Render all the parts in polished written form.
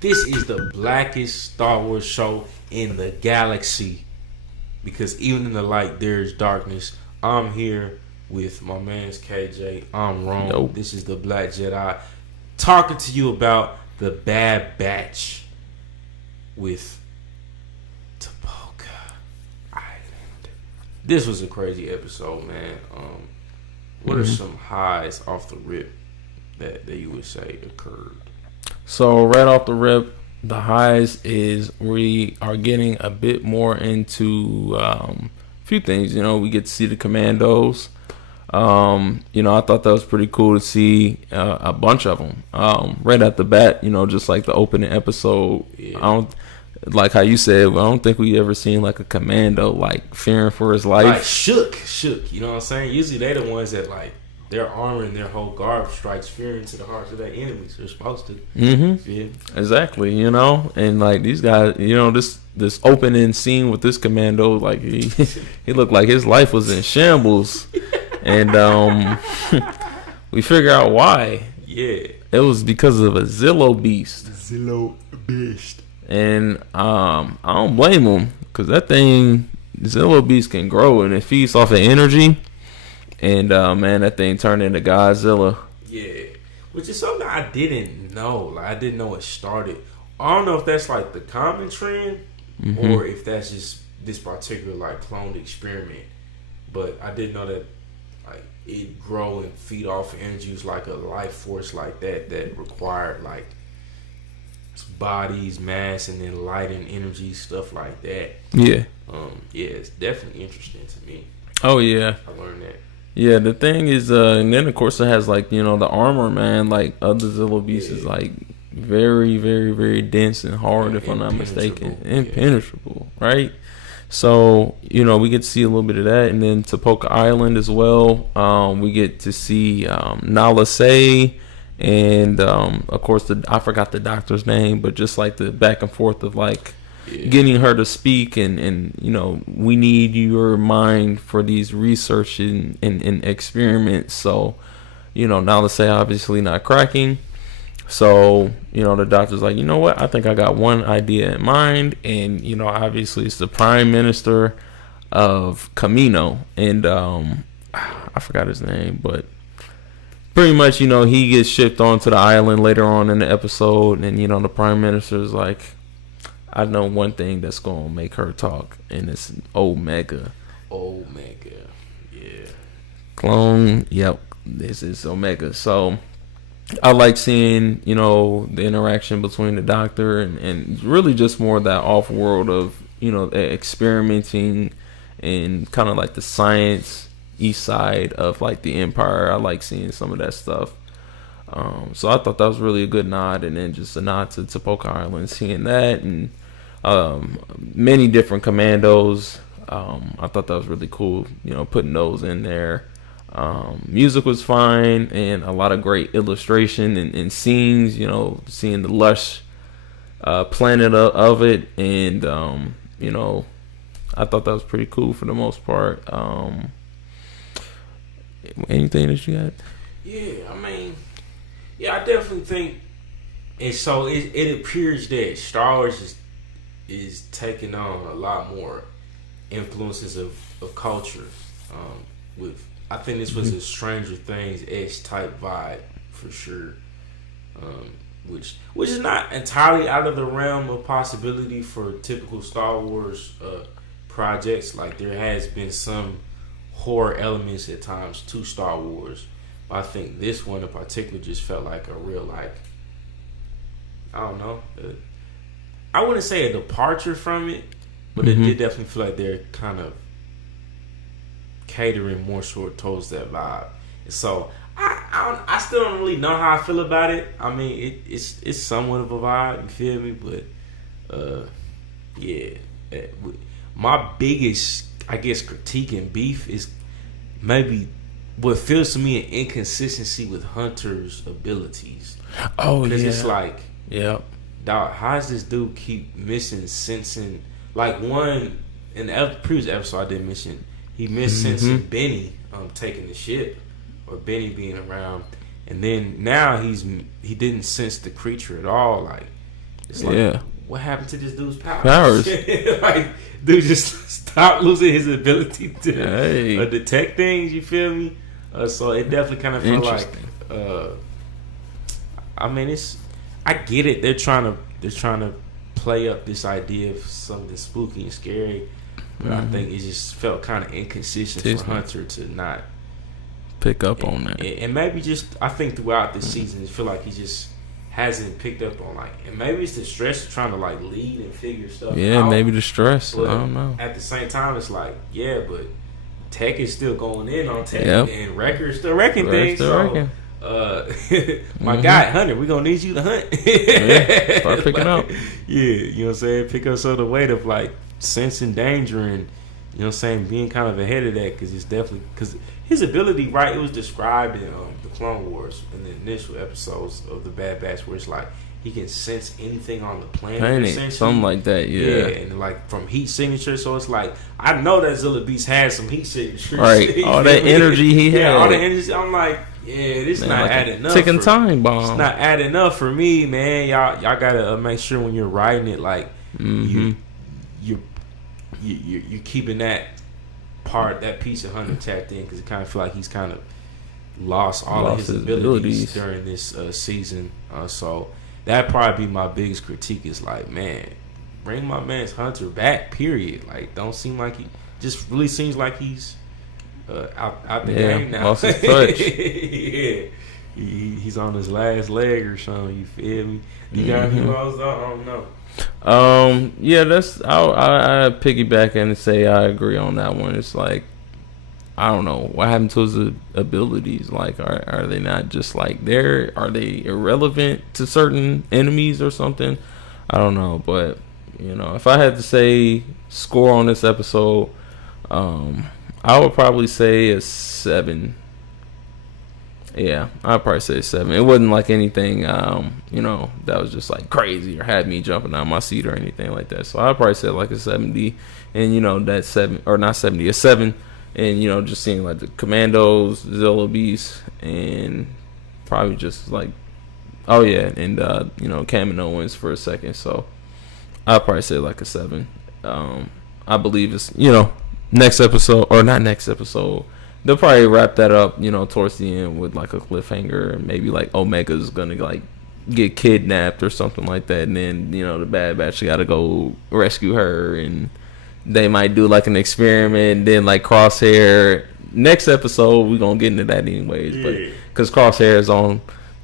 This is the blackest Star Wars show in the galaxy. Because even in the light, there is darkness. I'm here with my man's KJ. I'm Rome. Nope. This is the Black Jedi. Talking to you about the Bad Batch with Topeka Island. This was a crazy episode, man. What are some highs off the rip that you would say occurred? So right off the rip, the highs is we are getting a bit more into a few things. You know, we get to see the commandos. You know, I thought that was pretty cool to see a bunch of them right at the bat. You know, just like the opening episode. Yeah. I don't like how you said. I don't think we ever seen like a commando like fearing for his life. Like shook. You know what I'm saying? Usually they the ones that like their armor and their whole guard strikes fear into the hearts of their enemies. They're supposed to. Yeah. Exactly. You know, and like these guys, you know, this opening scene with this commando, like he looked like his life was in shambles, and we figure out why. Yeah. It was because of a Zillo beast. Zillo beast. And I don't blame him, because that thing, Zillo beast can grow and it feeds off of energy. And man, that thing turned into Godzilla. Yeah, which is something I didn't know. Like I didn't know it started. I don't know if that's like the common trend or if that's just this particular like cloned experiment. But I didn't know that like it grow and feed off energy was like a life force like that required like bodies, mass, and then light and energy, stuff like that. Yeah. Yeah, it's definitely interesting to me. Oh yeah. I learned that. Yeah, the thing is, and then of course it has like, you know, the armor, man, like other Zillo beasts is like very, very, very dense and hard, if I'm not mistaken. Impenetrable, right? So, you know, we get to see a little bit of that, and then Topeka Island as well. We get to see Nala Se, and of course I forgot the doctor's name, but just like the back and forth of like getting her to speak, and you know, we need your mind for these research and experiments. So, you know, Nala Se obviously not cracking. So, you know, the doctor's like, you know what? I think I got one idea in mind. And, you know, obviously it's the Prime Minister of Camino. And I forgot his name, but pretty much, you know, he gets shipped onto the island later on in the episode. And, you know, the Prime Minister is like, I know one thing that's going to make her talk. And it's Omega. Omega. Yeah. Clone. Yep. This is Omega. So I like seeing, you know, the interaction between the doctor and really just more of that off world of, you know, experimenting and kind of like the science east side of like the Empire. I like seeing some of that stuff. So I thought that was really a good nod, and then just a nod to Topeka Island, seeing that, and many different commandos. I thought that was really cool, you know, putting those in there. Music was fine, and a lot of great illustration and scenes, you know, seeing the lush planet of it, and you know, I thought that was pretty cool for the most part. Anything that you got? Yeah, I mean, yeah, I definitely think, and so it appears that Star Wars is taking on a lot more influences of culture with. I think this was a Stranger Things-esque type vibe for sure, which is not entirely out of the realm of possibility for typical Star Wars projects. Like there has been some horror elements at times to Star Wars, but I think this one in particular just felt like a real like, I don't know, I wouldn't say a departure from it, but it did definitely feel like they're kind of catering more towards that vibe. And so I still don't really know how I feel about it. I mean, it's somewhat of a vibe, you feel me? But yeah, my biggest, I guess, critique and beef is maybe what feels to me an inconsistency with Hunter's abilities. Oh, because it's like, yeah, dog, how does this dude keep missing sensing? Like one in the previous episode I did mention, he missed sensing Benny taking the ship, or Benny being around, and then now he didn't sense the creature at all. Like It's like, what happened to this dude's powers? Like, dude just stopped losing his ability to detect things. You feel me? So it definitely kind of felt like. I mean, I get it. They're trying to play up this idea of something spooky and scary, but I think it just felt kind of inconsistent for Hunter to not pick up on that. And maybe just, I think throughout this season, I feel like he just hasn't picked up on, like, and maybe it's the stress of trying to like lead and figure stuff out. Yeah, maybe the stress. But I don't know. At the same time, it's like, yeah, but Tech is still going in on Tech, and Wrecker is still wrecking things. So, my guy Hunter, we're gonna need you to hunt. Start picking up. Yeah, you know what I'm saying? Pick up some of the weight of like sensing danger and, you know what I'm saying, being kind of ahead of that, because it's definitely, because his ability, right, it was described in the Clone Wars in the initial episodes of the Bad Batch, where it's like he can sense anything on the planet, something like that. Yeah, and like from heat signature. So it's like, I know that Zilla Beast has some heat signature, right? All that energy he had, all the energy. I'm like, yeah, this not like adding up. Ticking time bomb. It's not adding up for me, man. Y'all gotta make sure when you're writing it, like you're keeping that piece of Hunter tapped in, because it kind of feel like he's kind of lost of his abilities during this season. So that'd probably be my biggest critique. Is like, man, bring my man's Hunter back. Period. Like, don't seem like he just really seems like he's out the game now. Lost his touch. Yeah. He's on his last leg or something. You feel me? You got any lost? I don't know. Yeah, that's I piggyback and say I agree on that one. It's like, I don't know what happened to his abilities. Like, are they not just like there? Are they irrelevant to certain enemies or something? I don't know, but you know, if I had to say score on this episode, I would probably say a 7. Yeah, I'd probably say a 7. It wasn't like anything, you know, that was just like crazy or had me jumping out of my seat or anything like that. So I'd probably say like a 70, and you know, that 7 or not 70, a 7, and you know, just seeing like the Commandos, Zillo Beast, and probably just like, oh yeah, and you know, Cam and Owens for a second. So I'd probably say like a 7. I believe it's, you know, next episode, or not next episode, they'll probably wrap that up, you know, towards the end with like a cliffhanger. Maybe like Omega's gonna like get kidnapped or something like that, and then, you know, the Bad Batch gotta go rescue her, and they might do like an experiment. Then like Crosshair, next episode we're gonna get into that anyways, but because Crosshair is on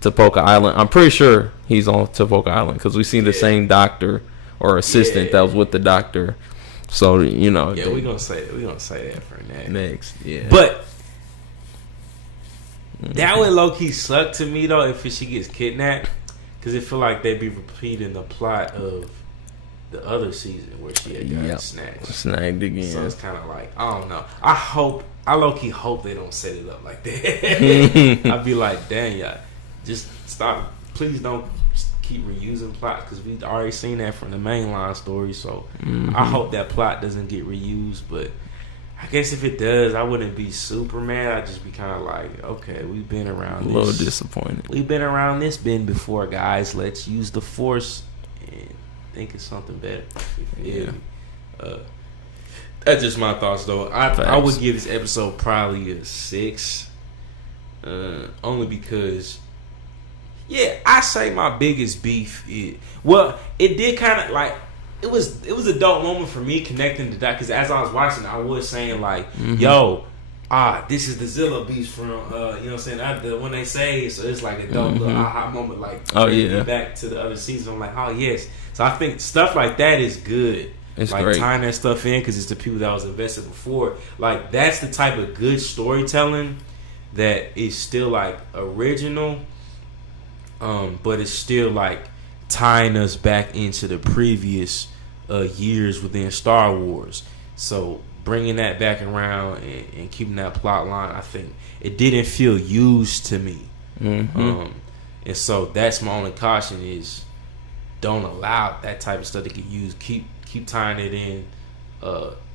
Tapoka Island, I'm pretty sure he's on Tapoka Island, because we seen the same doctor or assistant that was with the doctor. So, you know, we're gonna say that for next. Yeah, but that would low key suck to me though if she gets kidnapped, because it feel like they'd be repeating the plot of the other season where she had got snagged again. So it's kind of like, I don't know. I low key hope they don't set it up like that. I'd be like, dang, y'all, just stop. Please don't keep reusing plots, because we've already seen that from the mainline story. So I hope that plot doesn't get reused, but I guess if it does, I wouldn't be super mad. I'd just be kind of like, okay, we've been around this. A little disappointed. We've been around this bend before, guys. Let's use the Force and think of something better. Yeah. That's just my thoughts, though. I would give this episode probably a 6, only because, yeah, I say my biggest beef is, well, it did kind of like, it was a dope moment for me connecting to that, because as I was watching, I was saying like, yo, this is the Zillo Beast from, you know what I'm saying, the one they say, so it's like a dope little aha moment, like, back to the other season. I'm like, oh yes. So I think stuff like that is good. It's like great. Tying that stuff in, because it's the people that was invested before. Like, that's the type of good storytelling that is still like original, but it's still like tying us back into the previous years within Star Wars. So bringing that back around and keeping that plot line, I think it didn't feel used to me. And so that's my only caution, is don't allow that type of stuff to get used. Keep tying it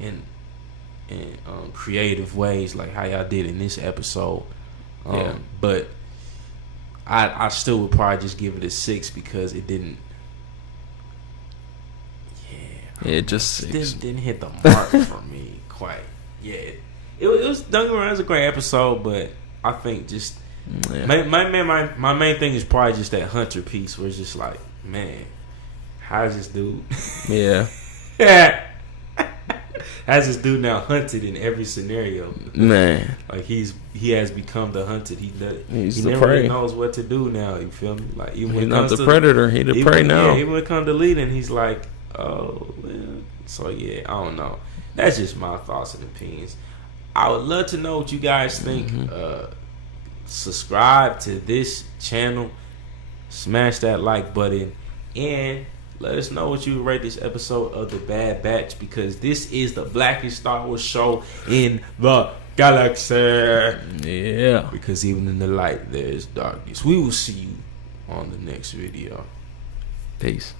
in creative ways, like how y'all did in this episode. But I still would probably just give it a 6, because it didn't Yeah, just 6. Didn't hit the mark for me quite. Yeah, it was. Don't get me wrong, it was a great episode, but I think just my main thing is probably just that Hunter piece, where it's just like, man, how's this dude? Yeah. How's this dude now hunted in every scenario? Man, like he has become the hunted. He he's never prey. really knows what to do now. You feel me? Like even He's not the predator. He the prey now. Yeah, even when it comes to leading, he's like, oh, man. So yeah, I don't know. That's just my thoughts and opinions. I would love to know what you guys think. Subscribe to this channel, smash that like button, and let us know what you would rate this episode of The Bad Batch, because this is the blackest Star Wars show in the galaxy. Yeah. Because even in the light, there is darkness. We will see you on the next video. Peace.